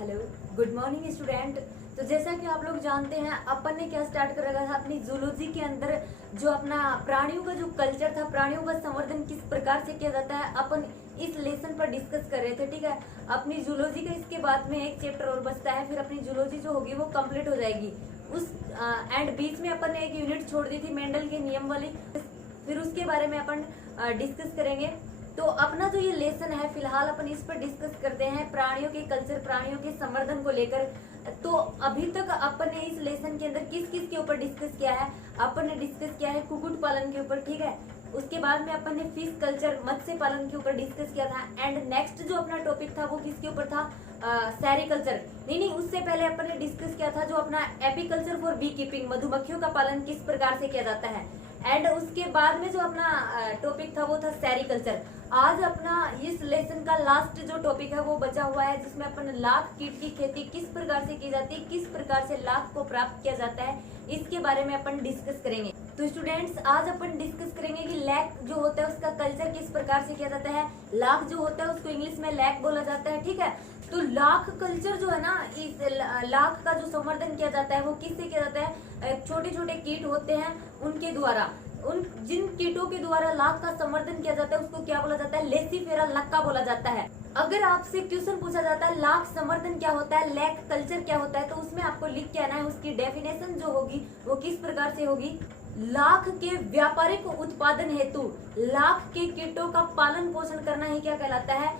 Hello, good morning student. तो जैसा कि आप लोग जानते हैं, अपन ने क्या स्टार्ट कर रखा था अपनी जूलॉजी के अंदर, जो अपना प्राणियों का जो कल्चर था, प्राणियों का संवर्धन किस प्रकार से किया जाता है, अपन इस लेसन पर डिस्कस कर रहे थे। ठीक है, अपनी जूलॉजी का इसके बाद में एक चैप्टर और बचता है, फिर अपनी जूलॉजी जो होगी वो कंप्लीट हो जाएगी। उस एंड बीच में अपन ने एक यूनिट छोड़ दी थी मेंडल के नियम वाली, फिर उसके बारे में अपन डिस्कस करेंगे। तो अपना जो ये लेसन है, फिलहाल अपन इस पर डिस्कस करते हैं प्राणियों के कल्चर, प्राणियों के संवर्धन को लेकर। तो अभी तक अपन ने इस लेसन के अंदर किस किस के ऊपर डिस्कस किया है? अपन ने डिस्कस किया है कुक्कुट पालन के ऊपर, ठीक है। उसके बाद में अपन ने फिश कल्चर, मत्स्य पालन के ऊपर डिस्कस किया था। एंड नेक्स्ट जो अपना टॉपिक था वो किसके ऊपर था? सेरिकल्चर। नहीं, उससे पहले अपन ने डिस्कस किया था जो अपना एपीकल्चर फॉर बी कीपिंग, मधुमक्खियों का पालन किस प्रकार से किया जाता है। एंड उसके बाद में जो अपना टॉपिक था वो था सेरिकल्चर। आज अपना इस लेसन का लास्ट जो टॉपिक है वो बचा हुआ है, जिसमें अपन लाख कीट की खेती किस प्रकार से की जाती है, किस प्रकार से लाख को प्राप्त किया जाता है, इसके बारे में अपन डिस्कस करेंगे। तो स्टूडेंट्स, आज अपन डिस्कस करेंगे कि लैक जो होता है उसका कल्चर किस प्रकार से किया जाता है। लाख जो होता है उसको इंग्लिश में लैक बोला जाता है, ठीक है। तो लाख कल्चर जो है ना, इस लाख का जो संवर्धन किया जाता है वो किससे किया जाता है? छोटे छोटे कीट होते हैं उनके द्वारा। उन जिन कीटों के द्वारा लाख का संवर्धन किया जाता है उसको क्या बोला जाता है? लेसीफेरा लक्का बोला जाता है। अगर आपसे क्वेश्चन पूछा जाता है लाख संवर्धन क्या होता है, लैक कल्चर क्या होता है, तो उसमें आपको लिख के आना है, उसकी डेफिनेशन जो होगी वो किस प्रकार से होगी? लाख के व्यापारिक उत्पादन हेतु लाख के कीटों का पालन पोषण करना ही क्या कहलाता है?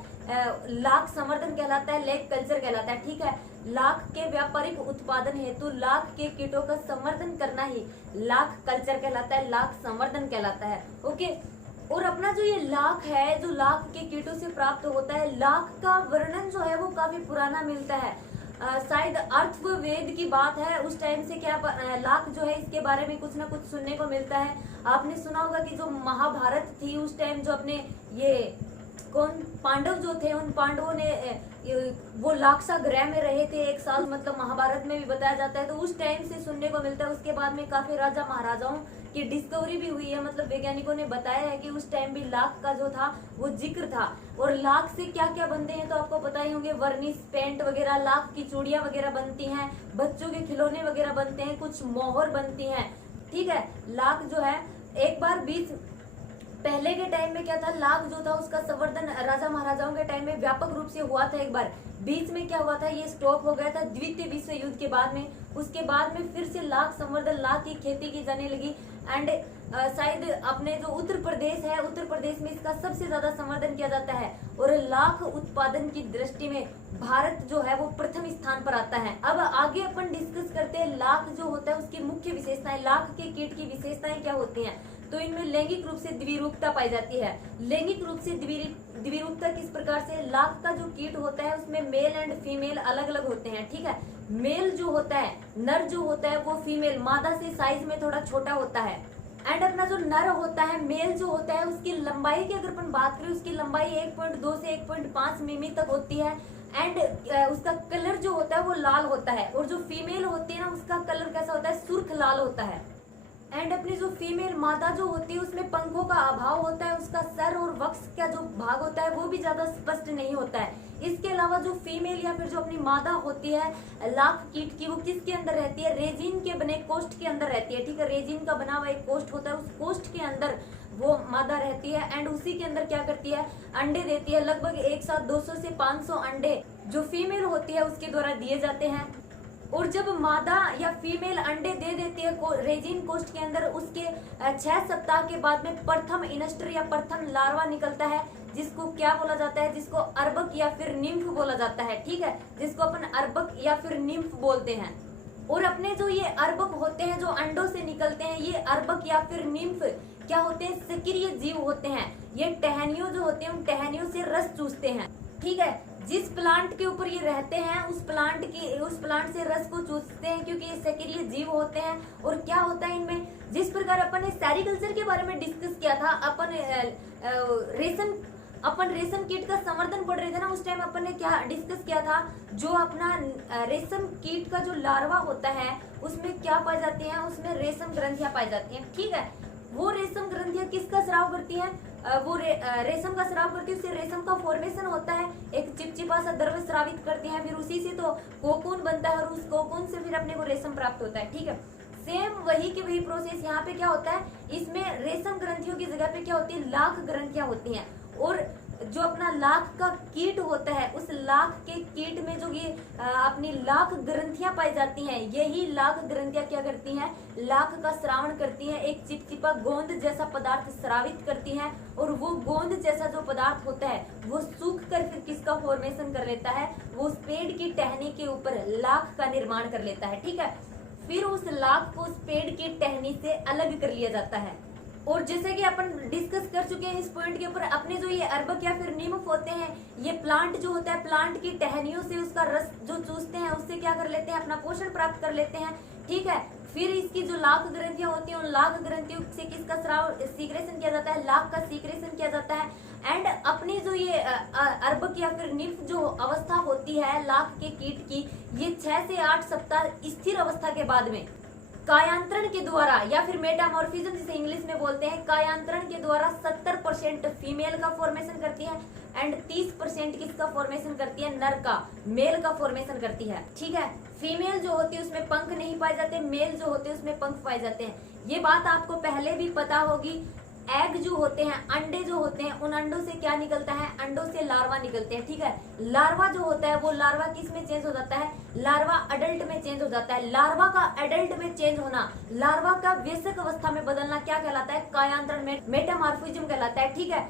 लाख संवर्धन कहलाता है, लैक कल्चर कहलाता है, ठीक है। लाख के व्यापारिक उत्पादन हेतु लाख के कीटों का संवर्धन करना ही लाख कल्चर कहलाता है, लाख संवर्धन कहलाता है। ओके। और अपना जो ये लाख है, जो लाख के कीटों से प्राप्त होता है, लाख का वर्णन जो है वो काफी पुराना मिलता है। शायद अर्थवेद की बात है, उस टाइम से क्या लाख जो है इसके बारे में कुछ ना कुछ सुनने को मिलता है। आपने सुना होगा कि जो महाभारत थी उस टाइम, जो अपने ये कौन पांडव जो थे, उन पांडवों ने वो लाक्षा ग्रह में रहे थे 1 साल, मतलब महाभारत में भी बताया जाता है। तो उस टाइम से सुनने को मिलता है। उसके बाद में काफी राजा महाराजाओं की डिस्कवरी भी हुई है, मतलब वैज्ञानिकों ने बताया है कि उस टाइम भी लाख का जो था वो जिक्र था। और लाख से क्या क्या बनते हैं तो आपको पता ही होंगे, वर्निश पेंट वगैरह, लाख की चूड़ियां वगैरह बनती हैं, बच्चों के खिलौने वगैरह बनते हैं, कुछ मोहर बनती हैं, ठीक है। लाख जो है एक बार पहले के टाइम में क्या था, लाख जो था उसका संवर्धन राजा महाराजाओं के टाइम में व्यापक रूप से हुआ था। एक बार बीच में क्या हुआ था, ये स्टॉप हो गया था द्वितीय विश्व युद्ध के बाद में। उसके बाद में फिर से लाख संवर्धन, लाख की खेती की जाने लगी। एंड शायद अपने जो उत्तर प्रदेश है, उत्तर प्रदेश में इसका सबसे ज्यादा संवर्धन किया जाता है। और लाख उत्पादन की दृष्टि में भारत जो है वो प्रथम स्थान पर आता है। अब आगे अपन डिस्कस करते हैं लाख जो होता है उसकी मुख्य विशेषताएं, लाख के कीट की विशेषताएं क्या होती हैं। तो इनमें लैंगिक रूप से द्विरूपता पाई जाती है। लैंगिक रूप से द्विरूपता किस प्रकार से? लाख का जो कीट होता है उसमें मेल एंड फीमेल अलग अलग होते हैं, ठीक है। मेल जो होता है, नर जो होता है वो फीमेल मादा से साइज में थोड़ा छोटा होता है। एंड अपना जो नर होता है, मेल जो होता है, उसकी लंबाई की अगर अपन बात करें, उसकी लंबाई 1.2 से 1.5 मिमी तक होती है। एंड उसका कलर जो होता है वो लाल होता है। और जो फीमेल होती है ना, उसका कलर कैसा होता है? सुर्ख लाल होता है। एंड अपनी जो फीमेल मादा जो होती है उसमें पंखों का अभाव होता है, उसका सर और वक्ष का जो भाग होता है वो भी ज्यादा स्पष्ट नहीं होता है। इसके अलावा जो फीमेल या फिर जो अपनी मादा होती है लाख कीट की, वो किसके अंदर रहती है? रेजिन के बने कोष्ठ के अंदर रहती है, ठीक है। रेजिन का बना हुआ एक कोष्ठ होता है, उस कोष्ठ के अंदर वो मादा रहती है। एंड उसी के अंदर क्या करती है? अंडे देती है। लगभग एक साथ 200 से 500 अंडे जो फीमेल होती है उसके द्वारा दिए जाते हैं। और जब मादा या फीमेल अंडे दे देती है रेजिन कोष्ठ के अंदर, उसके 6 सप्ताह के बाद में प्रथम इनस्टर या प्रथम लार्वा निकलता है, जिसको क्या बोला जाता है? जिसको अर्बक या फिर निम्फ बोला जाता है, ठीक है। जिसको अपन अर्बक या फिर निम्फ बोलते हैं। और अपने जो ये अर्बक होते हैं जो अंडों से निकलते हैं, ये अर्बक या फिर निम्फ क्या होते हैं? सक्रिय जीव होते हैं। ये टहनियों जो होते हैं उन टहनियों से रस चूसते हैं, ठीक है। जिस प्लांट के ऊपर ये रहते हैं उस प्लांट से रस को चूसते हैं, क्योंकि ये सक्रिय जीव होते हैं। और क्या होता है इनमें, जिस प्रकार अपन ने सेरिकल्चर के बारे में डिस्कस किया था, अपन रेशम कीट का संवर्धन पढ़ रहे थे ना, उस टाइम अपन ने क्या डिस्कस किया था? जो अपना रेशम कीट का जो लार्वा होता है उसमें क्या पाई जाती है? उसमें रेशम ग्रंथियां पाई जाती हैं, ठीक है। वो रेशम ग्रंथियां किसका स्राव करती हैं? वो रेशम का स्राव करती है, उससे रेशम का फॉर्मेशन होता है, एक चिपचिपा सा द्रव्य स्रावित करते हैं, फिर उसी से तो कोकून बनता है और उस कोकून से फिर अपने को रेशम प्राप्त होता है। ठीक है, सेम वही की वही प्रोसेस यहाँ पे क्या होता है, इसमें रेशम ग्रंथियों की जगह पे क्या होती है, लाख ग्रंथियां होती हैं। और जो अपना लाख का कीट होता है, उस लाख के कीट में जो ये अपनी लाख ग्रंथियां पाई जाती हैं, यही लाख ग्रंथियां क्या करती हैं, लाख का स्रावण करती हैं, एक चिपचिपा गोंद जैसा पदार्थ स्रावित करती हैं। और वो गोंद जैसा जो पदार्थ होता है वो सूख कर फिर किसका फॉर्मेशन कर लेता है, वो उस पेड़ की टहनी के ऊपर लाख का निर्माण कर लेता है। ठीक है, फिर उस लाख को उस पेड़ की टहनी से अलग कर लिया जाता है। और जैसे कि अपन डिस्कस कर चुके हैं इस पॉइंट के ऊपर, अपने जो ये अर्बक या फिर निम्फ होते हैं, ये प्लांट जो होता है, प्लांट की टहनियों से उसका रस जो चूसते हैं, उससे क्या कर लेते हैं, अपना पोषण प्राप्त कर लेते हैं। ठीक है, फिर इसकी जो लाख ग्रंथियां होती हैं, उन लाख ग्रंथियों से किसका स्राव सीक्रेशन किया जाता है, लाख का सीक्रेशन किया जाता है। एंड अपनी जो ये अर्बक या फिर निम्फ जो अवस्था होती है लाख के कीट की, ये 6 से 8 सप्ताह स्थिर अवस्था के बाद में कायांतरण के द्वारा या फिर मेटामॉर्फिज्म जिसे इंग्लिश में बोलते हैं, कायांतरण के द्वारा 70% फीमेल का फॉर्मेशन करती है एंड 30% किसका फॉर्मेशन करती है, नर का, मेल का फॉर्मेशन करती है। ठीक है, फीमेल जो होती है उसमें पंख नहीं पाए जाते, मेल जो होते हैं उसमें पंख पाए जाते हैं। ये बात आपको पहले भी पता होगी। एग जो होते हैं, अंडे जो होते हैं, उन अंडों से क्या निकलता है, अंडों से लार्वा निकलते हैं। ठीक है, लार्वा जो होता है वो लार्वा किस में चेंज हो जाता है, लार्वा अडल्ट में चेंज हो जाता है। लार्वा का अडल्ट में चेंज होना, लार्वा का वयस्क अवस्था में बदलना क्या कहलाता है, कायांतरण, मेटामॉर्फिज्म कहलाता है। ठीक है,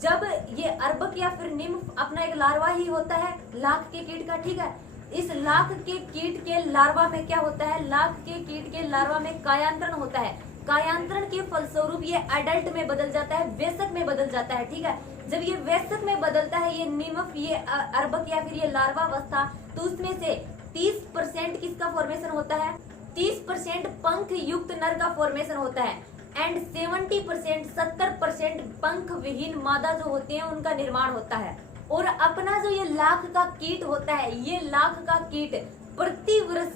जब ये अर्बक या फिर निम्फ अपना एक लार्वा ही होता है लाख के कीट का। ठीक है, इस लाख के कीट के लार्वा में क्या होता है, लाख के कीट के लार्वा में कायांतरण होता है। कायांतरण के फलस्वरूप ये अडल्ट में बदल जाता है, वयस्क में बदल जाता है। ठीक है, जब ये वयस्क में बदलता है ये निम्फ, ये अर्बक या फिर ये लार्वा अवस्था, तो उसमें से 30% किसका फॉर्मेशन होता है, 30% पंख युक्त नर का फॉर्मेशन होता है एंड 70% पंख विहीन मादा जो होते हैं उनका निर्माण होता है। और अपना जो ये लाख का कीट होता है, ये लाख का कीट प्रति वर्ष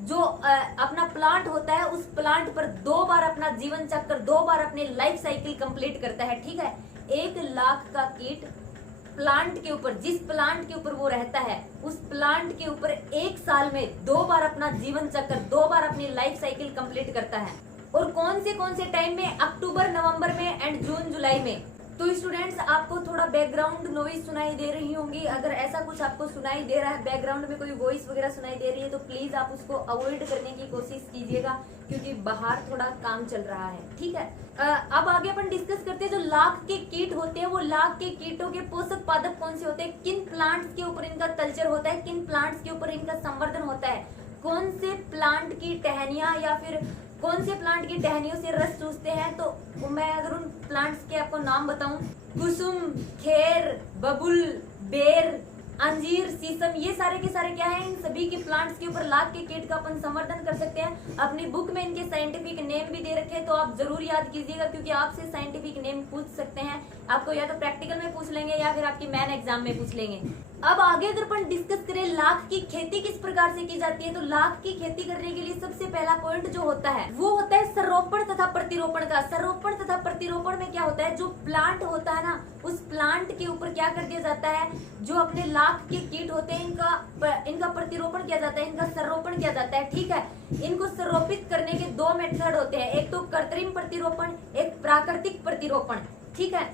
जो अपना प्लांट होता है उस प्लांट पर 2 बार अपना जीवन चक्र, 2 बार अपने लाइफ साइकिल कंप्लीट करता है। ठीक है, 1 लाख का कीट प्लांट के ऊपर, जिस प्लांट के ऊपर वो रहता है उस प्लांट के ऊपर 1 साल में 2 बार अपना जीवन चक्र, 2 बार अपनी लाइफ साइकिल कंप्लीट करता है। और कौन से टाइम में, अक्टूबर नवंबर में एंड जून जुलाई में। तो स्टूडेंट्स, आपको थोड़ा बैकग्राउंड नॉइज सुनाई दे रही होंगी। अगर ऐसा कुछ आपको सुनाई दे रहा है, बैकग्राउंड में कोई वॉइस वगैरह सुनाई दे रही है, तो प्लीज आप उसको अवॉइड करने की कोशिश कीजिएगा, क्योंकि बाहर थोड़ा काम चल रहा है। ठीक है, अब आगे अपन डिस्कस करते हैं। जो लाख के कीट होते हैं, वो लाख के कीटों के पोषक पादप कौन से होते हैं, किन प्लांट्स के ऊपर इनका कल्चर होता है, किन प्लांट्स के ऊपर इनका संवर्धन होता है, कौन से प्लांट की टहनियां या फिर कौन से प्लांट की टहनियों से रस चूसते हैं। तो मैं अगर उन प्लांट्स के आपको नाम बताऊं, कुसुम, खेर, बबुल, बेर, अंजीर, शीशम, ये सारे के सारे क्या हैं, इन सभी के प्लांट्स के ऊपर लाख के कीट का अपन संवर्धन कर सकते हैं। अपनी बुक में इनके साइंटिफिक नेम भी दे रखे हैं, तो आप जरूर याद कीजिएगा, क्योंकि आपसे साइंटिफिक नेम पूछ सकते हैं। आपको या तो प्रैक्टिकल में पूछ लेंगे या फिर आपकी मैन एग्जाम में पूछ लेंगे। अब आगे अगर अपन डिस्कस करें लाख की खेती किस प्रकार से की जाती है, तो लाख की खेती करने के लिए सबसे पहला पॉइंट जो होता है वो होता है संरोपण तथा प्रतिरोपण का। संरोपण तथा प्रतिरोपण में क्या होता है, जो प्लांट होता है ना, उस प्लांट के ऊपर क्या कर दिया जाता है, जो अपने लाख के कीट होते हैं इनका प्रतिरोपण किया जाता है, इनका संरोपण किया जाता है। ठीक है, इनको संरोपित करने के 2 मेथड होते हैं, एक तो कृत्रिम प्रतिरोपण, एक प्राकृतिक प्रतिरोपण। ठीक है,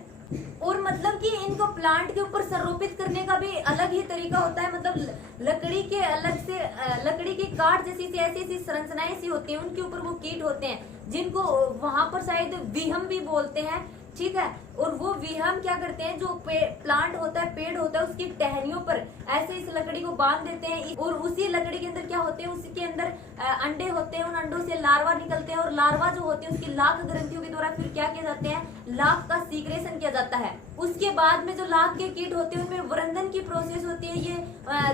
और मतलब कि इनको प्लांट के ऊपर संरोपित करने का भी अलग ही तरीका होता है। मतलब लकड़ी के अलग से, लकड़ी की काट जैसी से ऐसी संरचनाएं सी होती हैं, उनके ऊपर वो कीट होते हैं जिनको वहां पर शायद विहम भी बोलते हैं। ठीक है, और वो विहम क्या करते हैं, जो प्लांट होता है, पेड़ होता है, उसकी टहनियों पर ऐसे इस लकड़ी को बांध देते हैं और उसी लकड़ी के अंदर क्या होते हैं, उसके अंदर अंडे होते हैं, उन अंडों से लार्वा निकलते हैं और लार्वा जो होते हैं उसकी लाख ग्रंथियों के द्वारा फिर क्या किया जाते हैं, लाख का सीक्रेशन किया जाता है। उसके बाद में जो लाख के कीट होते हैं उनमें वृंदन की प्रोसेस होती है। ये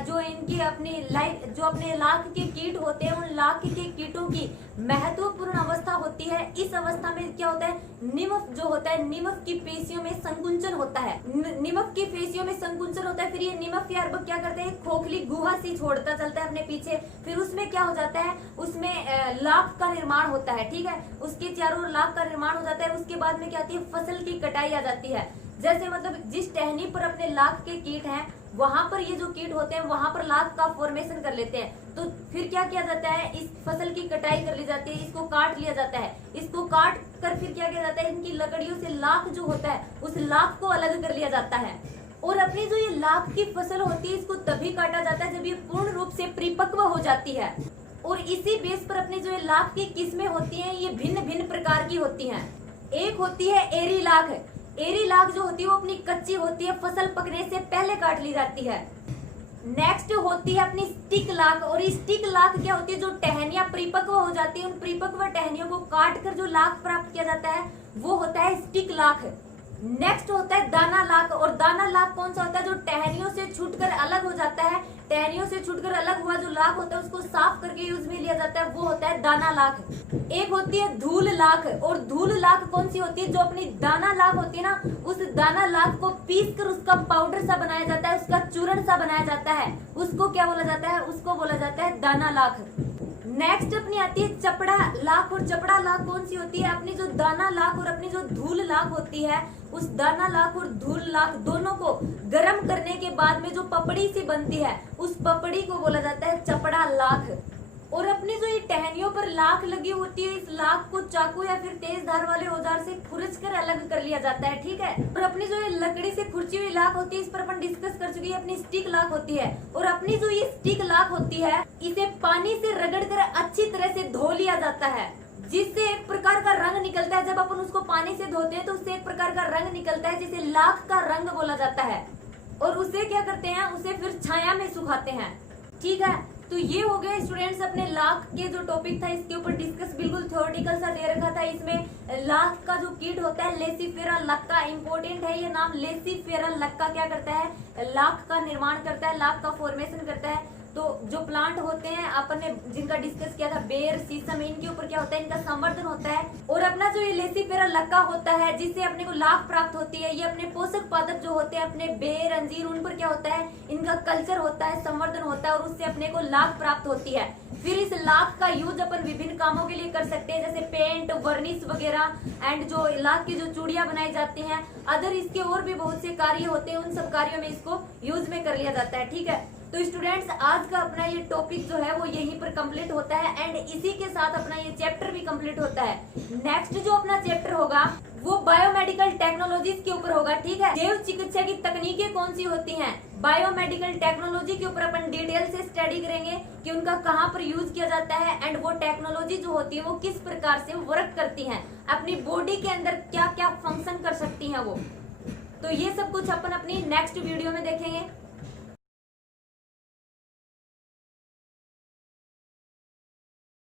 जो इनकी अपनी लाइफ, जो अपने लाख के कीट होते हैं, उन लाख के कीटों की महत्वपूर्ण अवस्था होती है। इस अवस्था में क्या होता है, निम्फ जो होता है, निम्फ की पेशियों में संकुंचन होता है, निम्फ की पेशियों में संकुंचन होता है। फिर ये निम्फ या अर्भक क्या करते हैं, खोखली गुहा सी छोड़ता चलता है अपने पीछे। फिर उसमें क्या हो जाता है, उसमें लाख का निर्माण होता है, ठीक है, उसके चारों ओर लाख का निर्माण हो जाता है। उसके बाद में क्या आती है, फसल की कटाई आ जाती है। जैसे मतलब जिस टहनी पर अपने लाख के कीट हैं, वहां पर ये जो कीट होते हैं वहां पर लाख का फॉर्मेशन कर लेते हैं। तो फिर क्या किया जाता है, इस फसल की कटाई कर ली जाती है, इसको काट लिया जाता है। इसको काट कर फिर क्या किया जाता है, इनकी लकड़ियों से लाख जो होता है उस लाख को अलग कर लिया जाता है। और अपनी जो ये लाख की फसल होती है इसको तभी काटा जाता है जब ये पूर्ण रूप से परिपक्व हो जाती है। और इसी बेस पर अपनी जो ये लाख की किस्में होती हैं ये भिन्न भिन्न प्रकार की होती हैं। एक होती है एरी लाख। एरी लाख जो होती है वो अपनी कच्ची होती है, फसल पकने से पहले काट ली जाती है। नेक्स्ट होती है अपनी स्टिक लाख। और स्टिक लाख क्या होती है, जो टहनियां परिपक्व हो जाती है उन परिपक्व टहनियों को काट कर जो लाख प्राप्त किया जाता है वो होता है स्टिक लाख। नेक्स्ट होता है दाना लाख। और दाना लाख कौन सा होता है, जो टहनियों से छूटकर अलग हो जाता है। टहनियों से छूटकर अलग हुआ जो लाख होता है उसको साफ करके यूज में लिया जाता है, वो होता है दाना लाख। एक होती है धूल लाख। और धूल लाख कौन सी होती है, जो अपनी दाना लाख होती है ना, उस दाना लाख को पीस कर उसका पाउडर सा बनाया जाता है, उसका चूर्ण सा बनाया जाता है, उसको क्या बोला जाता है, उसको बोला जाता है दाना लाख। नेक्स्ट अपनी आती है चपड़ा लाख। और चपड़ा लाख कौन सी होती है, अपनी जो दाना लाख और अपनी जो धूल लाख होती है, उस दाना लाख और धूल लाख दोनों को गर्म करने के बाद में जो पपड़ी सी बनती है उस पपड़ी को बोला जाता है चपड़ा लाख। और अपनी जो ये टहनियों पर लाख लगी होती है, इस लाख को चाकू या फिर तेज धार वाले औजार से खुरच कर अलग कर लिया जाता है, ठीक है। और अपनी जो ये लकड़ी से खुरची हुई लाख होती है, इस पर अपन डिस्कस कर चुके हैं, अपनी स्टिक लाख होती है। और अपनी जो ये स्टिक लाख होती है इसे पानी से रगड़ कर अच्छी तरह से धो लिया जाता है, जिससे एक प्रकार का रंग निकलता है। जब अपन उसको पानी से धोते हैं तो उससे एक प्रकार का रंग निकलता है जिसे लाख का रंग बोला जाता है। और उसे क्या करते हैं, उसे फिर छाया में सुखाते हैं, ठीक है। तो ये हो गए स्टूडेंट्स अपने लाख के जो टॉपिक था इसके ऊपर डिस्कस, बिल्कुल थ्योरेटिकल सा दे रखा था। इसमें लाख का जो कीट होता है लेसिफेरा लक्का, इंपॉर्टेंट है ये नाम। लेसिफेरा लक्का क्या करता है, लाख का निर्माण करता है, लाख का फॉर्मेशन करता है। तो जो प्लांट होते हैं अपन ने जिनका डिस्कस किया था, बेर, शीशम, इनके ऊपर क्या होता है, इनका संवर्धन होता है। और अपना जो ये लेसिफेरा लक्का होता है जिससे अपने को लाख प्राप्त होती है, ये अपने पोषक पादप जो होते हैं अपने बेर, अंजीर, उन पर क्या होता है, इनका कल्चर होता है, संवर्धन होता है और उससे अपने को लाख प्राप्त होती है। फिर इस लाख का यूज अपन विभिन्न कामों के लिए कर सकते हैं, जैसे पेंट, वर्निश वगैरह, एंड जो लाख की जो चूड़ियां बनाई जाती हैं, अदर इसके और भी बहुत से कार्य होते हैं, उन सब कार्यों में इसको यूज में कर लिया जाता है, ठीक है। तो स्टूडेंट्स आज का अपना ये टॉपिक जो है वो यहीं पर कंप्लीट होता है एंड इसी के साथ अपना ये चैप्टर भी कंप्लीट होता है। नेक्स्ट जो अपना चैप्टर होगा वो बायोमेडिकल टेक्नोलॉजीज के ऊपर होगा, ठीक है। जैव चिकित्सा की तकनीकें कौन सी होती हैं, बायोमेडिकल टेक्नोलॉजी के ऊपर अपन डिटेल से स्टडी करेंगे कि उनका कहाँ पर यूज किया जाता है एंड वो टेक्नोलॉजी जो होती है वो किस प्रकार से वर्क करती हैं, अपनी बॉडी के अंदर क्या क्या फंक्शन कर सकती हैं वो। तो ये सब कुछ अपन अपनी नेक्स्ट वीडियो में देखेंगे।